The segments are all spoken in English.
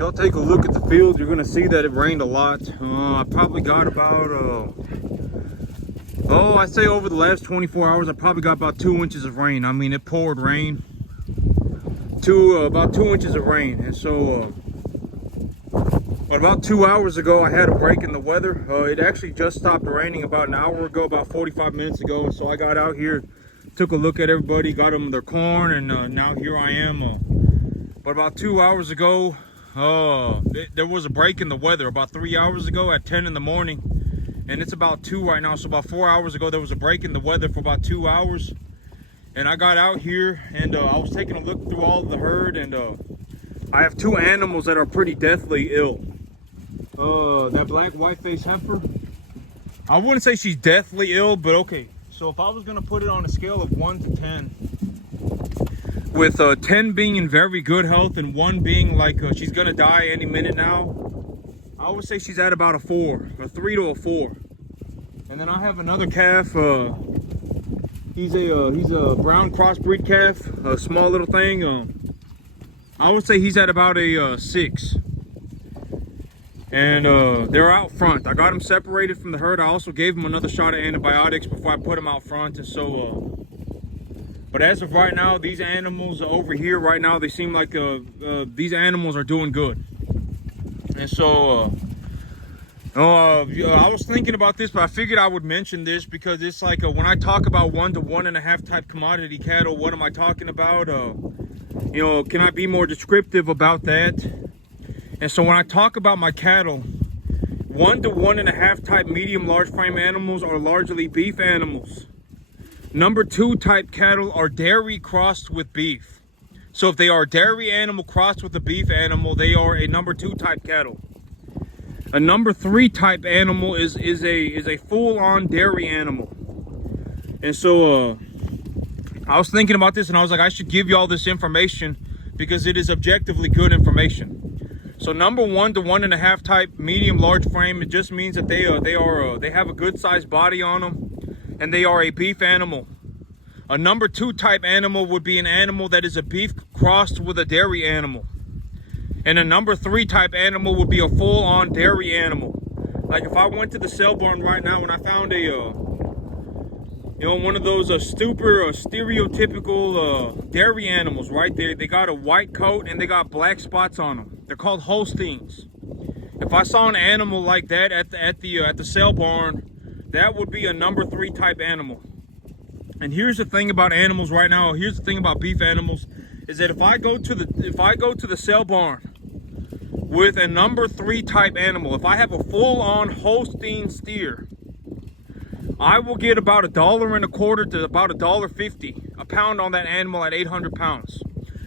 y'all take a look at the field, you're gonna see that it rained a lot. I probably got about I'd say over the last 24 hours I probably got about 2 inches of rain. I mean, it poured rain about 2 inches of rain. And so but about 2 hours ago I had a break in the weather. It actually just stopped raining about an hour ago, about 45 minutes ago. And so I got out here, took a look at everybody, got them their corn, and now here I am. But about 2 hours ago, there was a break in the weather. About 3 hours ago at 10 in the morning, and it's about 2 right now. So about 4 hours ago, there was a break in the weather for about 2 hours. And I got out here and I was taking a look through all of the herd, and I have 2 animals that are pretty deathly ill. That black white-faced heifer, I wouldn't say she's deathly ill, but okay. So if I was gonna put it on a scale of 1 to 10, with 10 being in very good health and 1 being like she's gonna die any minute now, I would say she's at about a 4, a 3 to a 4. And then I have another calf. He's a brown crossbreed calf, a small little thing. I would say he's at about a 6. And they're out front. I got them separated from the herd. I also gave them another shot of antibiotics before I put them out front. And so, but as of right now, these animals over here right now, they seem like these animals are doing good. And so, I was thinking about this, but I figured I would mention this because it's like when I talk about 1 to 1.5 type commodity cattle, what am I talking about? Can I be more descriptive about that? And so when I talk about my cattle, 1 to 1.5 type medium large frame animals are largely beef animals. Number 2 type cattle are dairy crossed with beef. So if they are a dairy animal crossed with a beef animal, they are a number 2 type cattle. A number 3 type animal is a full-on dairy animal. And so I was thinking about this, and I was like, I should give you all this information because it is objectively good information. So number 1 to 1.5 type medium large frame, it just means that they have a good sized body on them, and they are a beef animal. A number 2 type animal would be an animal that is a beef crossed with a dairy animal. And a number 3 type animal would be a full-on dairy animal. Like if I went to the sale barn right now and I found one of those stereotypical dairy animals, right? They got a white coat and they got black spots on them. They're called Holsteins. If I saw an animal like that at the sale barn, that would be a number 3 type animal. And here's the thing about animals right now. Here's the thing about beef animals, is that if I go to the sale barn with a number 3 type animal, if I have a full-on Holstein steer, I will get about $1.25 to about $1.50 a pound on that animal at 800 pounds.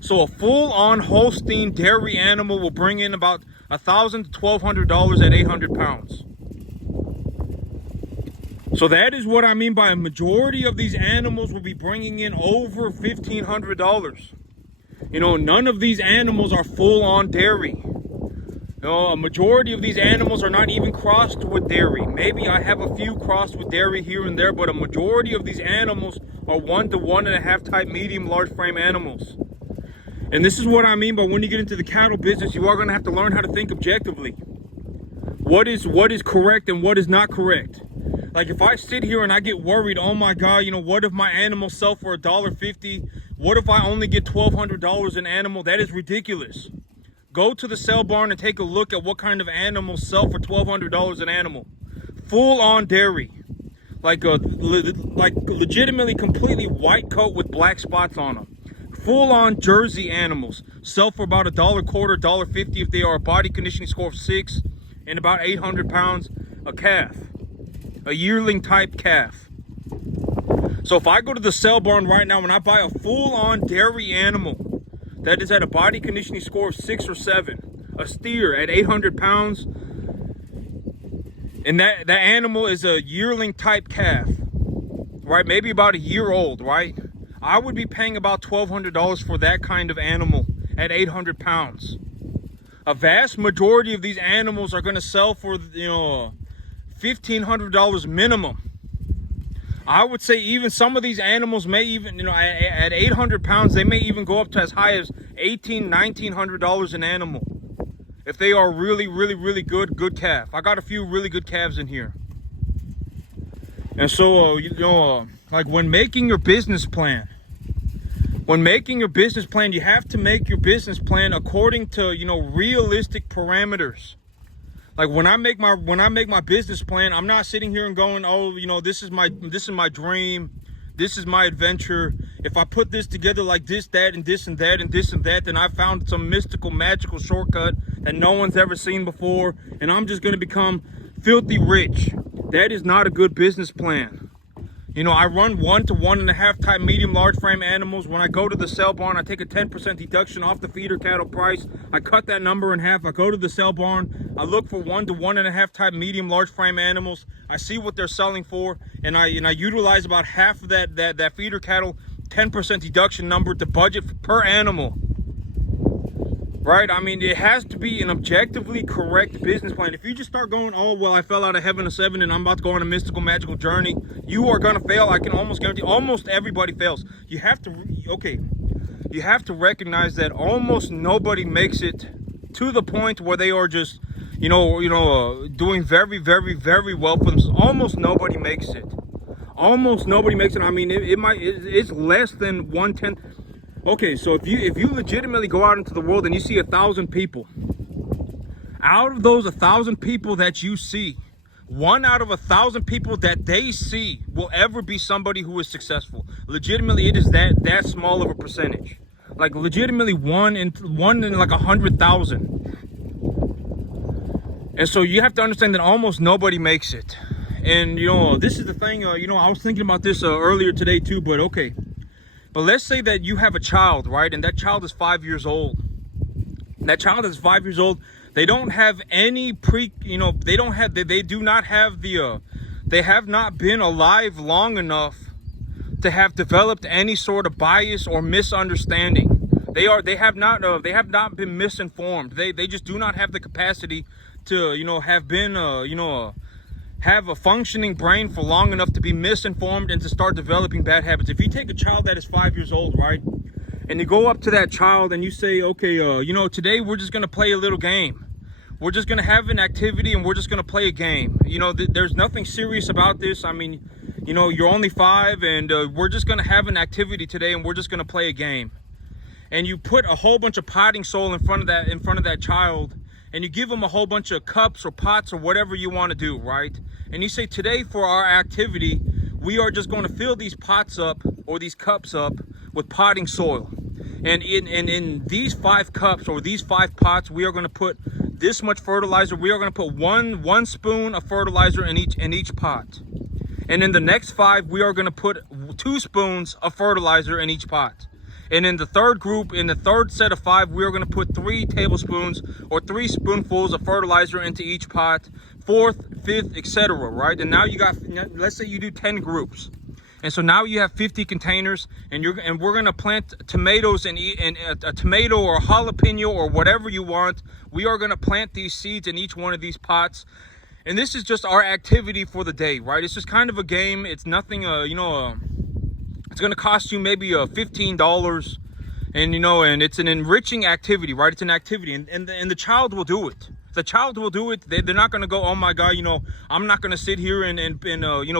So a full-on Holstein dairy animal will bring in about $1,000 to $1,200 at 800 pounds. So that is what I mean by a majority of these animals will be bringing in over $1,500. None of these animals are full-on dairy. A majority of these animals are not even crossed with dairy. Maybe I have a few crossed with dairy here and there, but a majority of these animals are 1 to 1.5 type medium large frame animals. And this is what I mean by when you get into the cattle business, you are going to have to learn how to think objectively. What is correct and what is not correct. Like if I sit here and I get worried, oh my God, what if my animals sell for $1.50? What if I only get $1,200 an animal? That is ridiculous. Go to the sale barn and take a look at what kind of animals sell for $1,200 an animal. Full-on dairy. Like legitimately completely white coat with black spots on them. Full-on Jersey animals sell for about $1.25, $1.50 if they are a body conditioning score of 6 and about 800 pounds a calf. A yearling type calf. So if I go to the sale barn right now and I buy a full-on dairy animal that is at a body conditioning score of 6 or 7, a steer at 800 pounds, and that animal is a yearling type calf, right? Maybe about a year old, right? I would be paying about $1,200 for that kind of animal at 800 pounds. A vast majority of these animals are going to sell for, $1,500 minimum. I would say even some of these animals may even, at 800 pounds, they may even go up to as high as $1,800, $1,900 an animal. if they are really good calf. I got a few really good calves in here. And so, like when making your business plan, you have to make your business plan according to, realistic parameters. Like when I make my business plan, I'm not sitting here and going, oh, this is my dream. This is my adventure. If I put this together like this, that, and this and that, and this and that, then I found some mystical, magical shortcut that no one's ever seen before, and I'm just going to become filthy rich. That is not a good business plan. I run 1 to 1.5 type medium large frame animals. When I go to the sale barn, I take a 10% deduction off the feeder cattle price. I cut that number in half. I go to the sale barn. I look for 1 to 1.5 type medium large frame animals. I see what they're selling for, and I utilize about half of that feeder cattle 10% deduction number to budget per animal. Right? I mean, it has to be an objectively correct business plan. If you just start going, oh, well, I fell out of heaven to 7 and I'm about to go on a mystical, magical journey, you are going to fail. I can almost guarantee almost everybody fails. You have to recognize that almost nobody makes it to the point where they are just, doing very well for themselves. Almost nobody makes it. I mean, it's less than 1/10. Okay, so if you legitimately go out into the world and you see 1,000 people, out of those 1,000 people that you see, 1 out of 1,000 people that they see will ever be somebody who is successful. Legitimately, it is that small of a percentage. Like legitimately, one in like 100,000. And so you have to understand that almost nobody makes it. And this is the thing. I was thinking about this earlier today too. But okay. But let's say that you have a child, right? And that child is 5 years old. That child is 5 years old. They don't have any they have not been alive long enough to have developed any sort of bias or misunderstanding. They have not been misinformed. They just do not have the capacity to, have a functioning brain for long enough to be misinformed and to start developing bad habits. If you take a child that is 5 years old, right, and you go up to that child and you say, okay, today we're just going to play a little game. We're just going to have an activity and we're just going to play a game. There's nothing serious about this. I mean, you're only 5 and we're just going to have an activity today and we're just going to play a game. And you put a whole bunch of potting soil in front of that child, and you give them a whole bunch of cups or pots or whatever you want to do, right? And you say, today for our activity, we are just going to fill these pots up or these cups up with potting soil. And in these 5 cups or these 5 pots, we are going to put this much fertilizer. We are going to put one spoon of fertilizer in each pot. And in the next 5, we are going to put 2 spoons of fertilizer in each pot. And in the third group, in the third set of 5, we're going to put 3 tablespoons or 3 spoonfuls of fertilizer into each pot, 4th, 5th, etc. Right? And now you got, let's say you do 10 groups. And so now you have 50 containers, and we're going to plant tomatoes and a tomato or a jalapeno or whatever you want. We are going to plant these seeds in each one of these pots. And this is just our activity for the day, right? It's just kind of a game. It's nothing, it's going to cost you maybe $15, and it's an enriching activity, right? It's an activity, and the child will do it. The child will do it. They're not going to go, oh my God, I'm not going to sit here and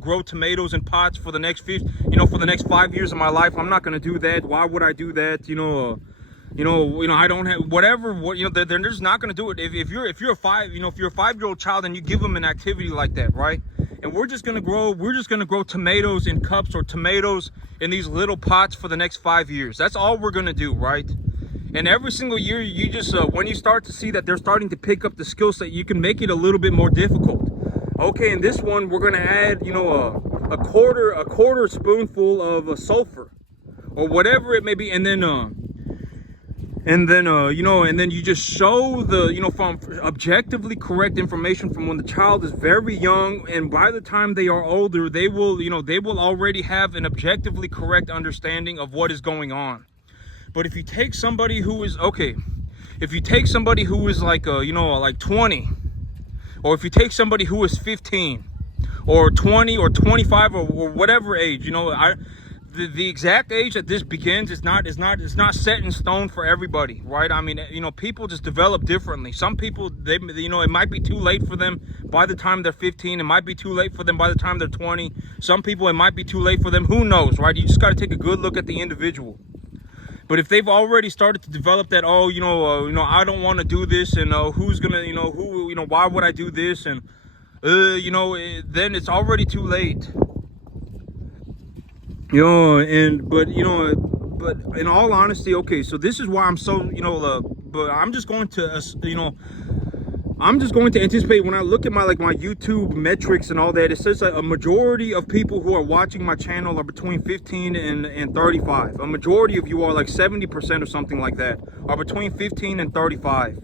grow tomatoes in pots for the next 5 years of my life. I'm not going to do that. Why would I do that? I don't have whatever. They're just not going to do it. If you're a 5-year-old child and you give them an activity like that, right? And we're just gonna grow tomatoes in cups or tomatoes in these little pots for the next 5 years. That's all we're gonna do, right? And every single year, you just when you start to see that they're starting to pick up the skill set, you can make it a little bit more difficult. Okay, in this one, we're gonna add, a quarter spoonful of sulfur or whatever it may be, and then you just show from objectively correct information from when the child is very young, and by the time they are older, they will already have an objectively correct understanding of what is going on. But if you take somebody who is like 20, or if you take somebody who is 15 or 20 or 25 or whatever age, the exact age that this begins is not set in stone for everybody, right? I mean, you know, people just develop differently. Some people, they, you know, it might be too late for them by the time they're 15. It might be too late for them by the time they're 20. Some people, it might be too late for them. Who knows, right? You just got to take a good look at the individual. But if they've already started to develop that, oh, you know, I don't want to do this, and who's gonna, you know, why would I do this, and you know, then it's already too late. You know, but in all honesty, okay, so this is why I'm so, you know, but I'm just going to, you know, I'm just going to anticipate when I look at my YouTube metrics and all that. It says a majority of people who are watching my channel are between 15 and 35. A majority of you are like 70% or something like that are between 15 and 35.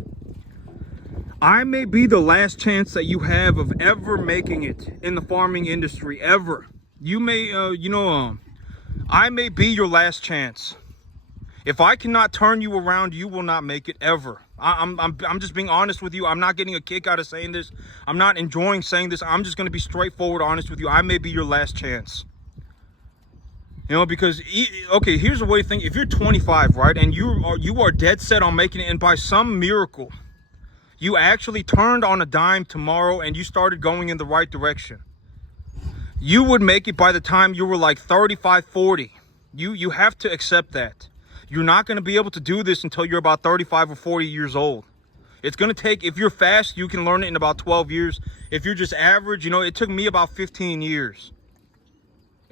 I may be the last chance that you have of ever making it in the farming industry, ever. You may, you know, I may be your last chance. If I cannot turn you around, you will not make it ever. I'm just being honest with you. I'm not getting a kick out of saying this. I'm not enjoying saying this. I'm just going to be straightforward honest with you. I may be your last chance. You know, because, okay, here's the way to think. If you're 25, right, and you are dead set on making it, and by some miracle, you actually turned on a dime tomorrow and you started going in the right direction, you would make it by the time you were like 35, 40. You have to accept that. You're not going to be able to do this until you're about 35 or 40 years old. It's going to take, if you're fast, you can learn it in about 12 years. If you're just average, you know, it took me about 15 years.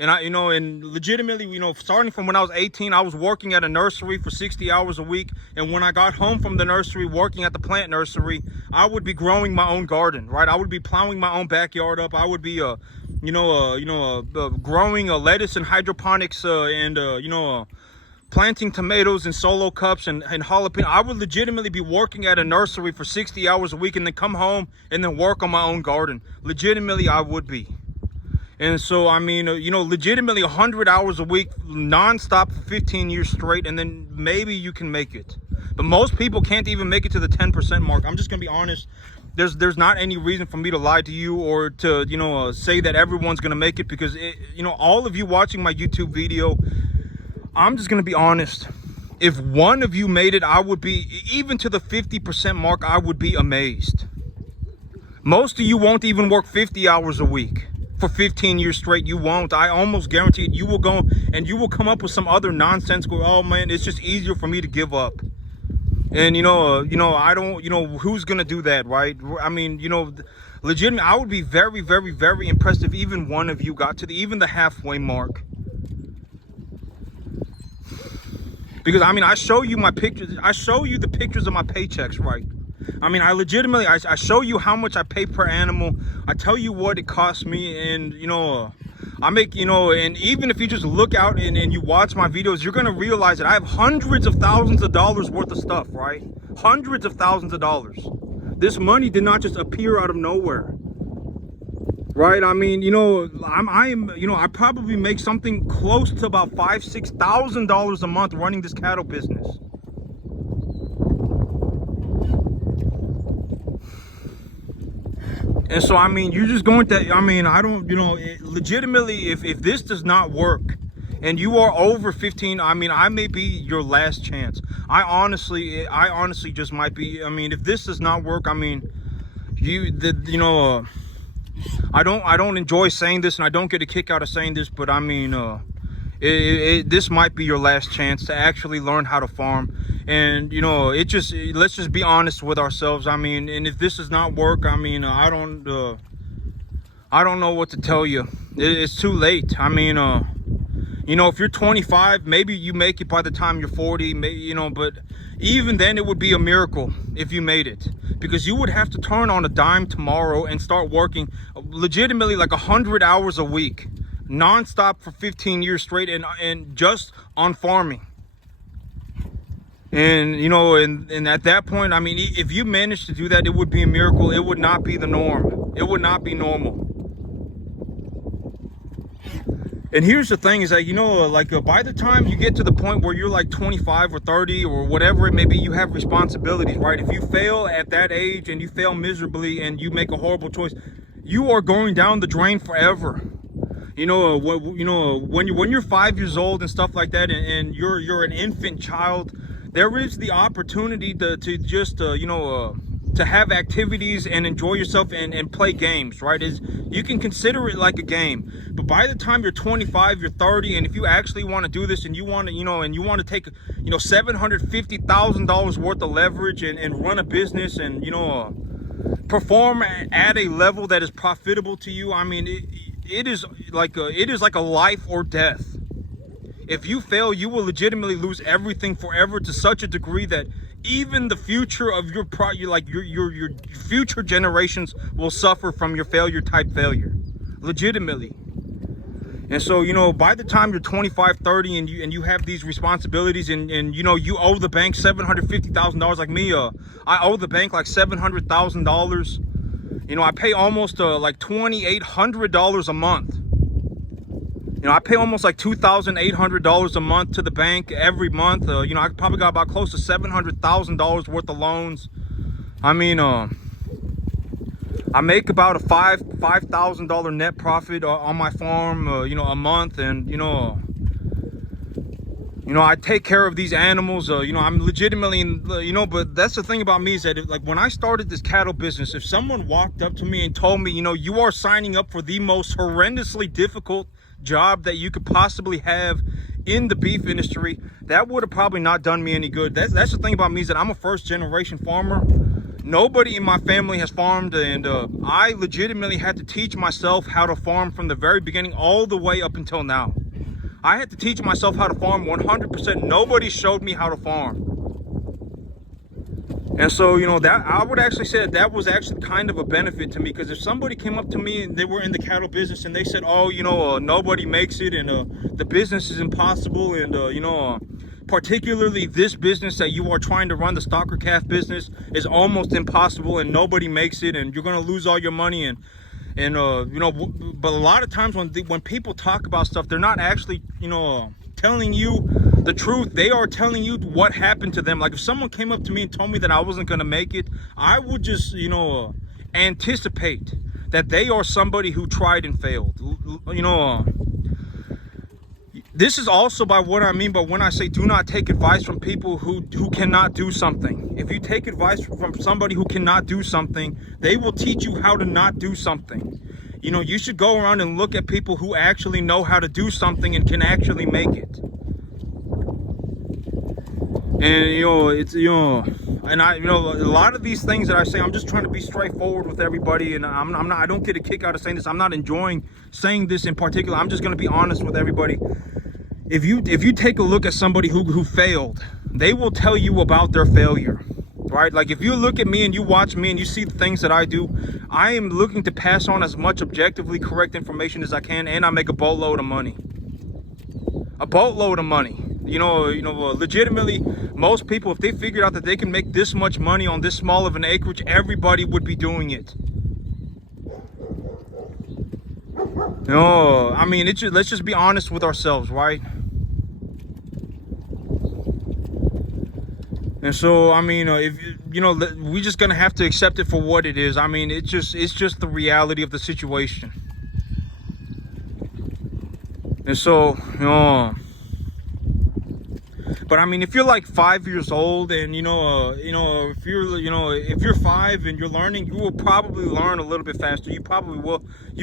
And you know, and legitimately, you know, starting from when I was 18, I was working at a nursery for 60 hours a week. And when I got home from the nursery, working at the plant nursery, I would be growing my own garden, right? I would be plowing my own backyard up. I would be, growing lettuce and hydroponics, planting tomatoes in solo cups and jalapeno. I would legitimately be working at a nursery for 60 hours a week and then come home and then work on my own garden. Legitimately, I would be. And so, I mean, you know, legitimately 100 hours a week, nonstop for 15 years straight, and then maybe you can make it. But most people can't even make it to the 10% mark. I'm just going to be honest. There's not any reason for me to lie to you or to, you know, say that everyone's going to make it, because, you know, all of you watching my YouTube video, I'm just going to be honest. If one of you made it, I would be, even to the 50% mark, I would be amazed. Most of you won't even work 50 hours a week for 15 years straight. You won't. I almost guarantee it. You will go and you will come up with some other nonsense. Go, oh man, it's just easier for me to give up. And you know, I don't, you know, who's gonna do that, right? I mean, you know, legitimately, I would be very, very, very impressed if even one of you got to even the halfway mark. Because I mean, I show you my pictures. I show you the pictures of my paychecks, right? I mean, I legitimately, I show you how much I pay per animal. I tell you what it costs me, and you know, I make, you know, and even if you just look out and you watch my videos, you're gonna realize that I have hundreds of thousands of dollars worth of stuff, right? Hundreds of thousands of dollars. This money did not just appear out of nowhere, right? I mean, you know, I probably make something close to about $5,000-$6,000 a month running this cattle business. And so, I mean, you're just going to, I mean, I don't, you know, legitimately, if this does not work and you are over 15, I mean, I may be your last chance. I honestly just might be. I mean, if this does not work, I mean, I don't enjoy saying this, and I don't get a kick out of saying this, but I mean, this might be your last chance to actually learn how to farm. And you know, let's just be honest with ourselves. I mean, and if this does not work, I mean, I don't know what to tell you. It's too late. I mean, you know, if you're 25, maybe you make it by the time you're 40, maybe, you know, but even then it would be a miracle if you made it, because you would have to turn on a dime tomorrow and start working legitimately like 100 hours a week, nonstop for 15 years straight, and just on farming. And you know, and at that point, I mean, if you managed to do that, it would be a miracle. It would not be the norm. It would not be normal. And here's the thing is that, you know, like by the time you get to the point where you're like 25 or 30 or whatever it may be, you have responsibilities, right? If you fail at that age and you fail miserably and you make a horrible choice, you are going down the drain forever. When you're 5 years old and stuff like that, and you're an infant child, there is the opportunity to have activities and enjoy yourself and play games, right? You can consider it like a game. But by the time you're 25, you're 30, and if you actually want to do this and you want to take $750,000 worth of leverage and run a business and perform at a level that is profitable to you, I mean, it is like a life or death. If you fail, you will legitimately lose everything forever, to such a degree that even the future of your future generations will suffer from your failure, legitimately. And so, by the time you're 25, 30, and you have these responsibilities, and you owe the bank $750,000, like me, I owe the bank like $700,000. I pay almost like $2,800 a month. I pay almost like $2,800 a month to the bank every month. I probably got about close to $700,000 worth of loans. I mean, I make about a $5,000 net profit on my farm, a month, and I take care of these animals. I'm legitimately, but that's the thing about me, is that when I started this cattle business, if someone walked up to me and told me, you are signing up for the most horrendously difficult job that you could possibly have in the beef industry, that would have probably not done me any good. That's the thing about me, is that I'm a first generation farmer. Nobody in my family has farmed, and I legitimately had to teach myself how to farm from the very beginning all the way up until now. I had to teach myself how to farm 100%. Nobody showed me how to farm. And so, that I would actually say that was actually kind of a benefit to me, because if somebody came up to me and they were in the cattle business and they said, oh, nobody makes it, and the business is impossible, and particularly this business that you are trying to run, the stocker calf business, is almost impossible and nobody makes it, and you're going to lose all your money, and but a lot of times when people talk about stuff, they're not actually telling you the truth. They are telling you what happened to them. Like, if someone came up to me and told me that I wasn't going to make it, I would just anticipate that they are somebody who tried and failed. This is also by what I mean by when I say do not take advice from people who cannot do something. If you take advice from somebody who cannot do something, they will teach you how to not do something. You should go around and look at people who actually know how to do something and can actually make it. And a lot of these things that I say, I'm just trying to be straightforward with everybody, and I don't get a kick out of saying this. I'm not enjoying saying this in particular. I'm just going to be honest with everybody. If you take a look at somebody who failed, they will tell you about their failure, right? Like, if you look at me and you watch me and you see the things that I do, I am looking to pass on as much objectively correct information as I can, and I make a boatload of money. A boatload of money. Legitimately, most people, if they figured out that they can make this much money on this small of an acreage, everybody would be doing it. I mean, let's just be honest with ourselves, right? And so, I mean, we're just gonna have to accept it for what it is. I mean, it's just the reality of the situation. And so, but I mean, if you're like 5 years old, and if you're 5 and you're learning, you will probably learn a little bit faster. You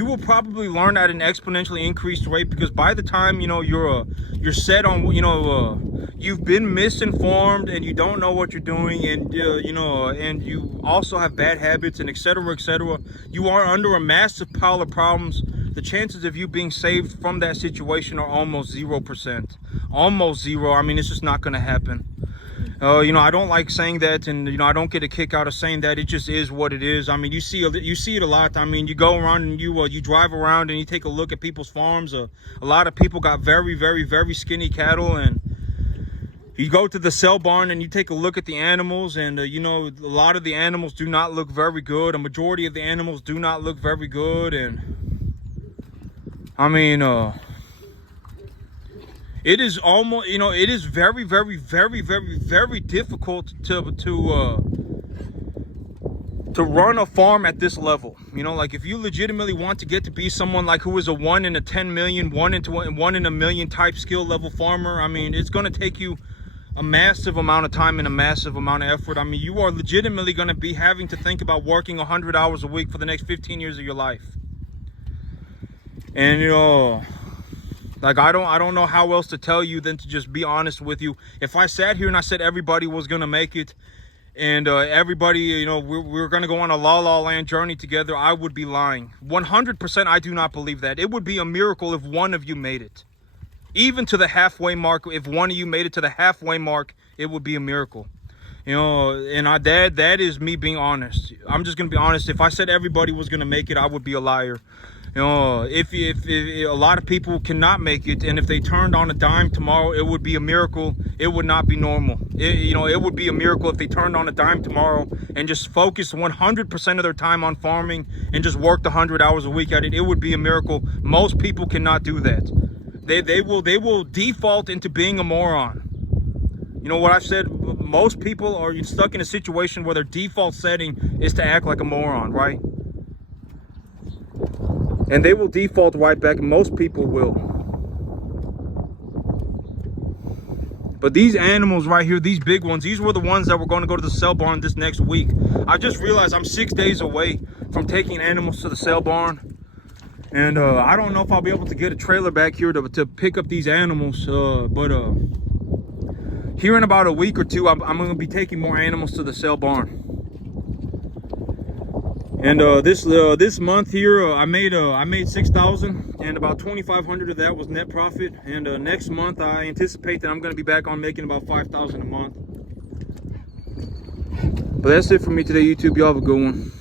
will probably learn at an exponentially increased rate, because by the time you're set on you've been misinformed and you don't know what you're doing, and and you also have bad habits, and etc., you are under a massive pile of problems. The chances of you being saved from that situation are almost 0%. Almost zero. I mean, it's just not going to happen. I don't like saying that, and I don't get a kick out of saying that. It just is what it is. I mean, you see it a lot. I mean, you go around and you drive around and you take a look at people's farms. A lot of people got very, very, very skinny cattle, and you go to the sale barn and you take a look at the animals, and a lot of the animals do not look very good. A majority of the animals do not look very good, and I mean, it is almost, it is very, very, very, very, very difficult to to run a farm at this level. You know, like if you legitimately want to get to be someone like who is a 1 in a 10 million, 1 in a million type skill level farmer, I mean, it's going to take you a massive amount of time and a massive amount of effort. I mean, you are legitimately going to be having to think about working 100 hours a week for the next 15 years of your life. And, you know, like I don't know how else to tell you than to just be honest with you. If I sat here and I said everybody was going to make it, and everybody, you know, we're going to go on a La La Land journey together, I would be lying. 100% I do not believe that. It would be a miracle if one of you made it. Even to the halfway mark, if one of you made it to the halfway mark, it would be a miracle. You know, and that is me being honest. I'm just going to be honest. If I said everybody was going to make it, I would be a liar. You know, if a lot of people cannot make it, and if they turned on a dime tomorrow, it would be a miracle. It would not be normal. It would be a miracle if they turned on a dime tomorrow and just focused 100% of their time on farming and just worked 100 hours a week at it. It would be a miracle. Most people cannot do that. They will default into being a moron. You know what I've said? Most people are stuck in a situation where their default setting is to act like a moron, right? And they will default right back. Most people will. But these animals right here, these big ones, these were the ones that were going to go to the sale barn this next week. I just realized I'm 6 days away from taking animals to the sale barn. And I don't know if I'll be able to get a trailer back here to pick up these animals. But here in about a week or two, I'm going to be taking more animals to the sale barn. And this month here, I made 6,000, and about 2,500 of that was net profit. And next month, I anticipate that I'm going to be back on making about 5,000 a month. But that's it for me today, YouTube. Y'all have a good one.